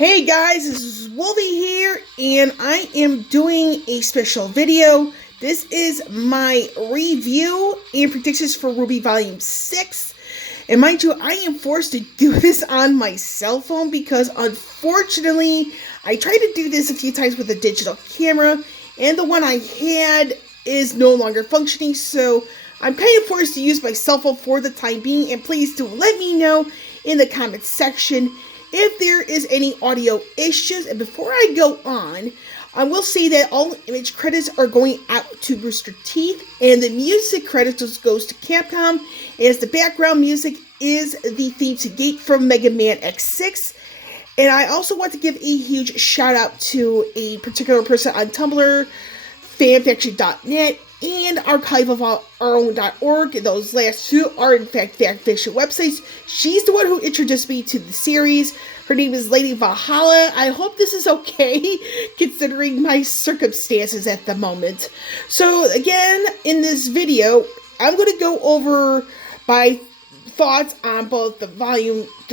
Hey guys, this is Wolvie here, and I am doing a special video. This is my review and predictions for RWBY Volume 6. And mind you, I am forced to do this on my cell phone because unfortunately, I tried to do this a few times with a digital camera, and the one I had is no longer functioning, so I'm kind of forced to use my cell phone for the time being, and please do let me know in the comments section if there is any audio issues. And before I go on, I will say that all image credits are going out to Rooster Teeth, and the music credits goes to Capcom, as the background music is the theme to Gate from Mega Man X6. And I also want to give a huge shout out to a particular person on Tumblr, fanfiction.net, and archiveofourown.org. Those last two are in fact fanfiction websites. She's the one who introduced me to the series. Her name is Lady Valhalla. I hope this is okay considering my circumstances at the moment. So again, in this video, I'm going to go over my thoughts on both the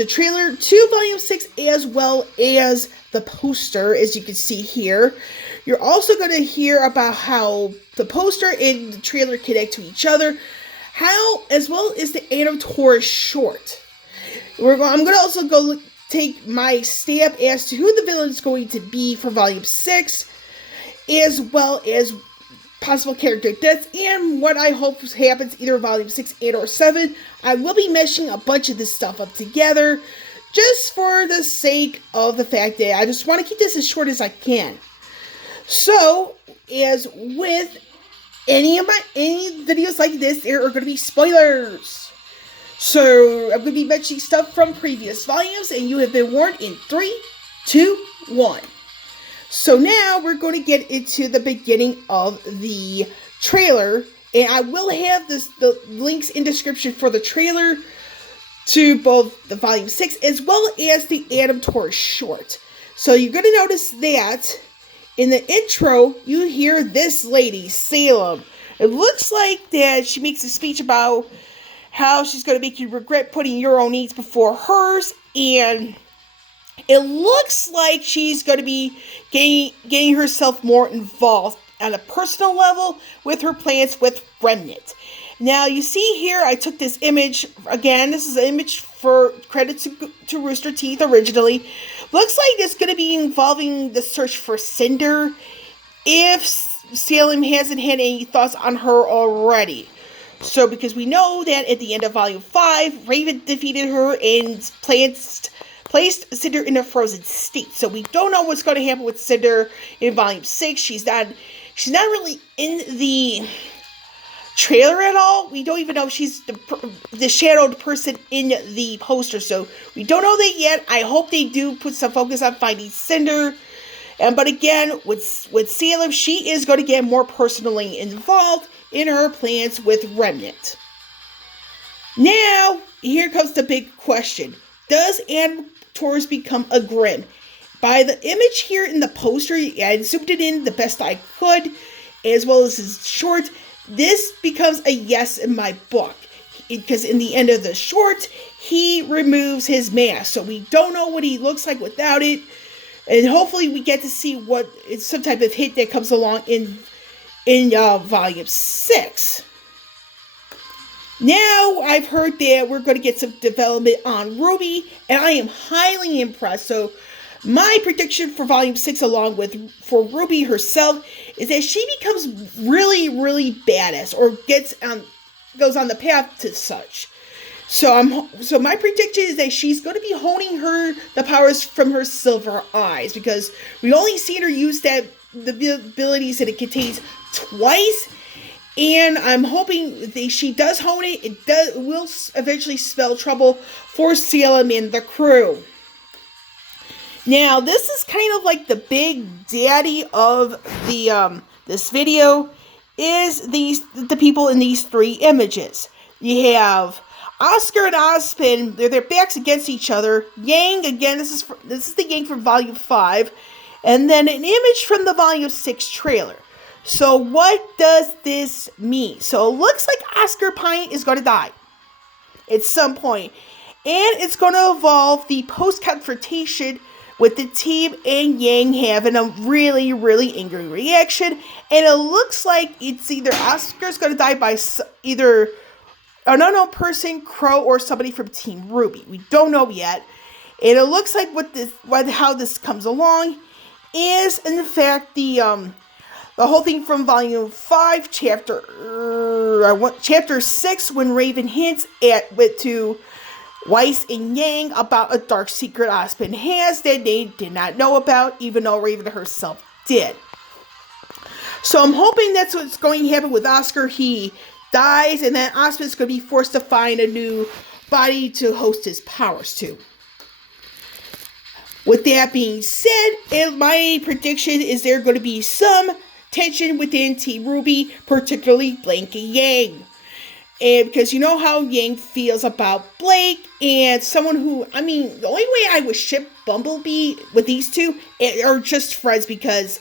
trailer to Volume 6 as well as the poster, as you can see here. You're also going to hear about how the poster and the trailer connect to each other, as well as the Taurus short. I'm going to also take my stab as to who the villain is going to be for Volume 6, as well as possible character deaths and what I hope happens either Volume 6 and or 7. I will be meshing a bunch of this stuff up together just for the sake of the fact that I just want to keep this as short as I can. So, as with any videos like this, there are going to be spoilers. So, I'm going to be mentioning stuff from previous volumes, and you have been warned in 3, 2, 1. So now, we're going to get into the beginning of the trailer, and I will have the links in description for the trailer to both the Volume 6 as well as the Taurus short. So, you're going to notice that in the intro, you hear this lady, Salem. It looks like that she makes a speech about how she's going to make you regret putting your own needs before hers, and it looks like she's going to be getting herself more involved on a personal level with her plans with Remnant. Now, you see here, I took this image. Again, this is an image for credits to Rooster Teeth originally. Looks like it's going to be involving the search for Cinder, if Salem hasn't had any thoughts on her already. So, because we know that at the end of Volume 5, Raven defeated her and placed Cinder in a frozen state. So, we don't know what's going to happen with Cinder in Volume 6. She's not really in the trailer at all. We don't even know if she's the shadowed person in the poster, so we don't know that yet. I hope they do put some focus on finding Cinder. But again, with Salem, she is going to get more personally involved in her plans with Remnant. Now, here comes the big question. Does Taurus become a Grimm? By the image here in the poster, I zoomed it in the best I could, as well as his short. This becomes a yes in my book, because in the end of the short, he removes his mask, so we don't know what he looks like without it, and hopefully we get to see what it's some type of hit that comes along in Volume 6. Now, I've heard that we're going to get some development on RWBY, and I am highly impressed. So, my prediction for Volume 6, along with for RWBY herself, is that she becomes really, really badass, or goes on the path to such. So my prediction is that she's going to be honing the powers from her silver eyes, because we only seen her use the abilities that it contains twice, and I'm hoping that she does hone it. It will eventually spell trouble for Salem and the crew. Now, this is kind of like the big daddy of the this video is the people in these three images. You have Oscar and Ozpin, their backs against each other. Yang, again, this is the Yang from Volume 5, and then an image from the Volume 6 trailer. So what does this mean? So it looks like Oscar Pine is going to die at some point, and it's going to involve the post-confrontation with the team and Yang having a really, really angry reaction. And it looks like it's either Oscar's going to die by either an unknown person, Crow, or somebody from Team RWBY. We don't know yet. And it looks like how this comes along is, in fact, the whole thing from Volume 5, Chapter 6, when Raven hints to Weiss and Yang about a dark secret Aspen has that they did not know about, even though Raven herself did. So I'm hoping that's what's going to happen with Oscar. He dies, and then Aspen's going to be forced to find a new body to host his powers to. With that being said, my prediction is there going to be some tension within Team RWBY, particularly Blake and Yang. And because you know how Yang feels about Blake, and someone who, the only way I would ship Bumblebee with these two are just friends, because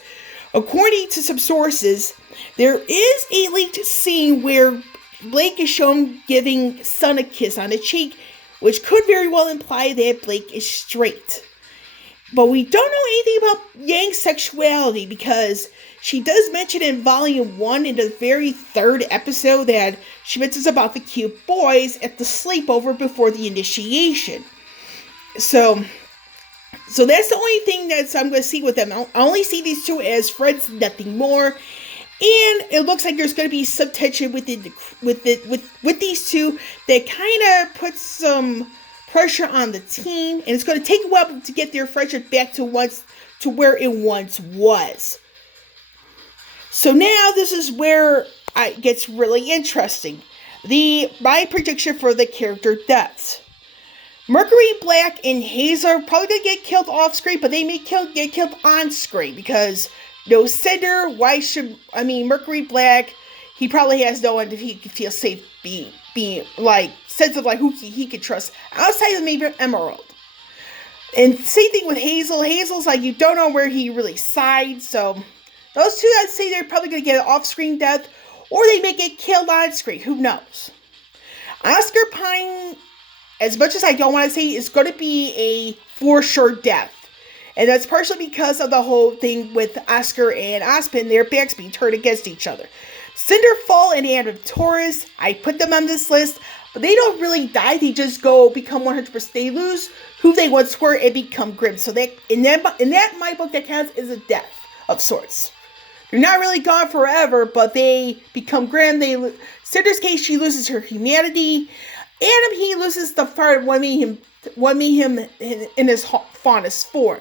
according to some sources, there is a leaked scene where Blake is shown giving Sun a kiss on the cheek, which could very well imply that Blake is straight. But we don't know anything about Yang's sexuality, because she does mention in Volume 1, in the very third episode, that she mentions about the cute boys at the sleepover before the initiation. So that's the only thing that I'm going to see with them. I only see these two as friends, nothing more. And it looks like there's going to be some tension with these two that kind of puts some pressure on the team, and it's going to take a while to get their friendship back to where it once was. So now this is where it gets really interesting. My prediction for the character deaths. Mercury Black and Hazel are probably going to get killed off screen, but they may get killed on screen, because no Cinder, Mercury Black, he probably has no one that he could feel safe being like, sense of like who he could trust outside of maybe Emerald. And same thing with Hazel. Hazel's like, you don't know where he really sides, so those two, I'd say they're probably going to get an off-screen death, or they may get killed on screen. Who knows? Oscar Pine, as much as I don't want to say, is going to be a for sure death. And that's partially because of the whole thing with Oscar and Aspen, their backs being turned against each other. Cinderfall and Taurus, I put them on this list, but they don't really die. They just become 100%. They lose who they once were and become grim. So that in my book, that counts as a death of sorts. They're not really gone forever, but they become grim. Cinder's case, she loses her humanity. Adam, he loses the fire what made him in his fondest form.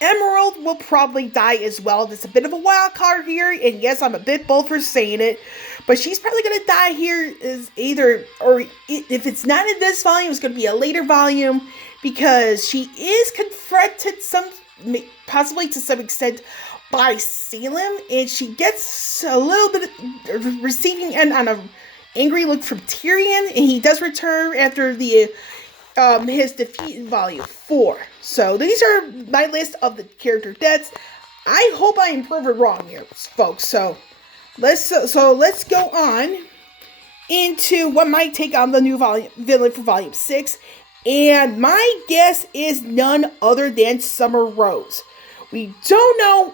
Emerald will probably die as well. That's a bit of a wild card here, and yes, I'm a bit bold for saying it, but she's probably going to die here if it's not in this volume, it's going to be a later volume, because she is confronted possibly to some extent by Salem, and she gets a little bit of receiving end on an angry look from Tyrion, and he does return after his defeat in Volume 4. So these are my list of the character deaths. I hope I am proven wrong here, folks. So let's go on into what might take on the new villain for Volume 6. And my guess is none other than Summer Rose. We don't know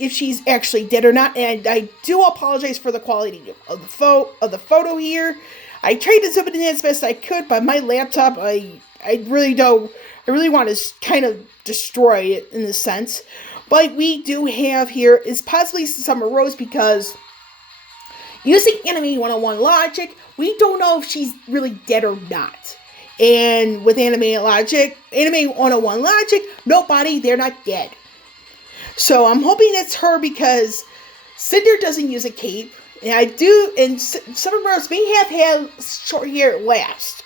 if she's actually dead or not, and I do apologize for the quality of the photo here. I tried to zoom it in as best I could, but my laptop, I really want to kind of destroy it in a sense. But we do have here is possibly Summer Rose, because using Anime 101 logic, we don't know if she's really dead or not. And with Anime 101 logic, nobody, they're not dead. So I'm hoping that's her, because Cinder doesn't use a cape. And Summer Rose may have had short hair last.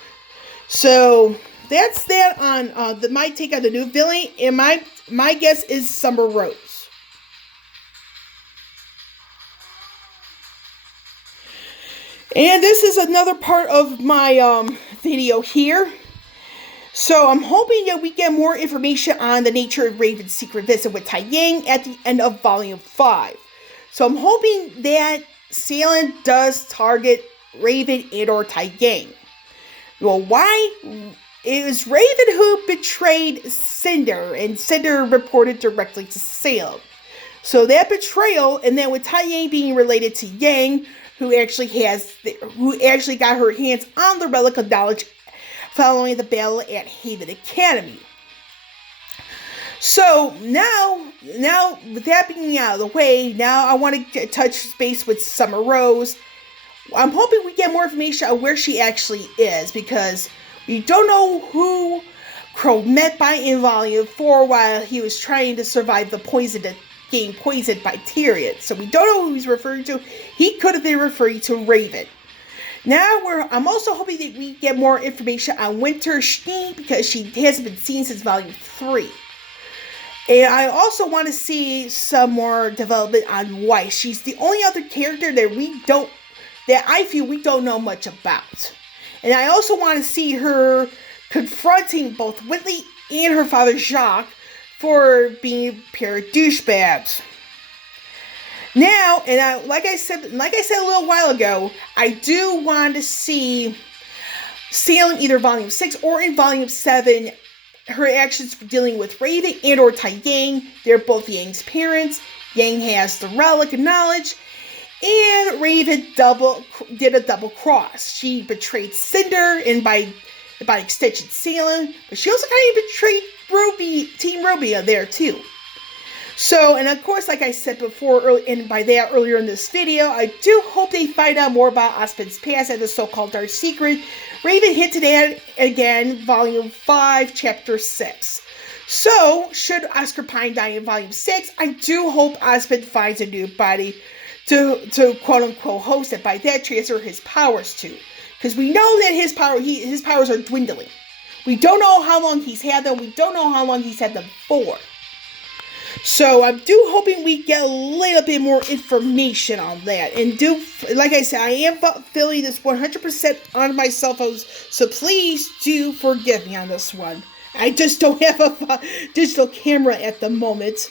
So that's that on my take on the new villain. And my guess is Summer Rose. And this is another part of my video here. So I'm hoping that we get more information on the nature of Raven's secret visit with Tai Yang at the end of Volume 5. So I'm hoping that Salem does target Raven and or Tai Yang. Well, why? it was Raven who betrayed Cinder, and Cinder reported directly to Salem. So that betrayal, and then with Tai-Yang being related to Yang, who actually got her hands on the Relic of Knowledge following the battle at Haven Academy. So now with that being out of the way, now I want to touch base with Summer Rose. I'm hoping we get more information on where she actually is, because we don't know who Crow met by in Volume 4 while he was trying to survive the poison that getting poisoned by Tyrion. So we don't know who he's referring to. He could have been referring to Raven. Now I'm also hoping that we get more information on Winter Schnee, because she hasn't been seen since Volume 3. And I also want to see some more development on Weiss. She's the only other character that I feel we don't know much about. And I also want to see her confronting both Whitley and her father Jacques for being a pair of douchebags. Now, and like I said a little while ago, I do want to see Salem either Volume 6 or in Volume 7, her actions for dealing with Raven and or Tai-Yang. They're both Yang's parents. Yang has the Relic of Knowledge, and Raven did a double cross. She betrayed Cinder, and by extension Salem, but she also kind of betrayed RWBY, Team RWBY there too. So, and of course, like I said before, earlier in this video, I do hope they find out more about Osmond's past and the so-called dark secret. Raven hinted at again, Volume 5, Chapter 6. So, should Oscar Pine die in Volume 6, I do hope Osmond finds a new body to quote-unquote host it, by that transfer his powers to. Because we know that his powers are dwindling. We don't know how long he's had them. We don't know how long he's had them for. So I'm hoping we get a little bit more information on that. And like I said, I am feeling this 100% on my cell phones. So please do forgive me on this one. I just don't have a digital camera at the moment.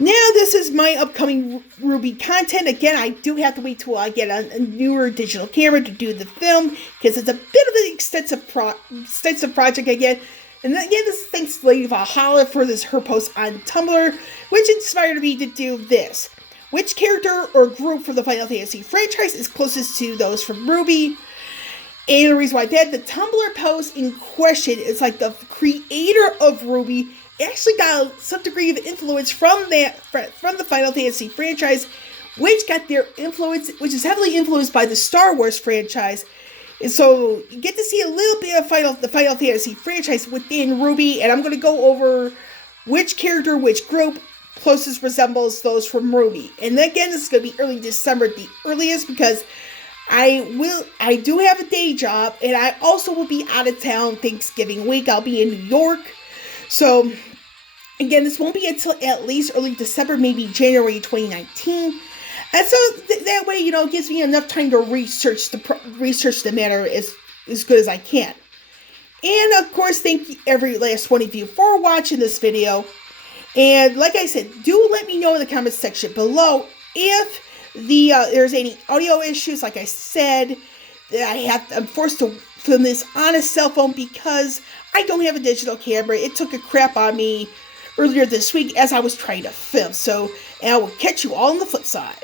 Now this is my upcoming RWBY content. Again, I do have to wait till I get a newer digital camera to do the film, because it's a bit of an extensive project again. And again, this is thanks to Lady Valhalla for her post on Tumblr, which inspired me to do this. Which character or group from the Final Fantasy franchise is closest to those from RWBY? And the reason why the Tumblr post in question is like the creator of RWBY actually got some degree of influence from the Final Fantasy franchise, which is heavily influenced by the Star Wars franchise. And so you get to see a little bit of the Final Fantasy franchise within RWBY, and I'm going to go over which character, which group closest resembles those from RWBY. And again, this is going to be early December at the earliest, because I do have a day job, and I also will be out of town Thanksgiving week. I'll be in New York. So again, this won't be until at least early December, maybe January 2019. And so that way, it gives me enough time to research the matter as good as I can. And of course, thank you every last one of you for watching this video. And like I said, do let me know in the comments section below if there's any audio issues. Like I said, I'm forced to film this on a cell phone because I don't have a digital camera. It took a crap on me earlier this week as I was trying to film. So, and I will catch you all on the flip side.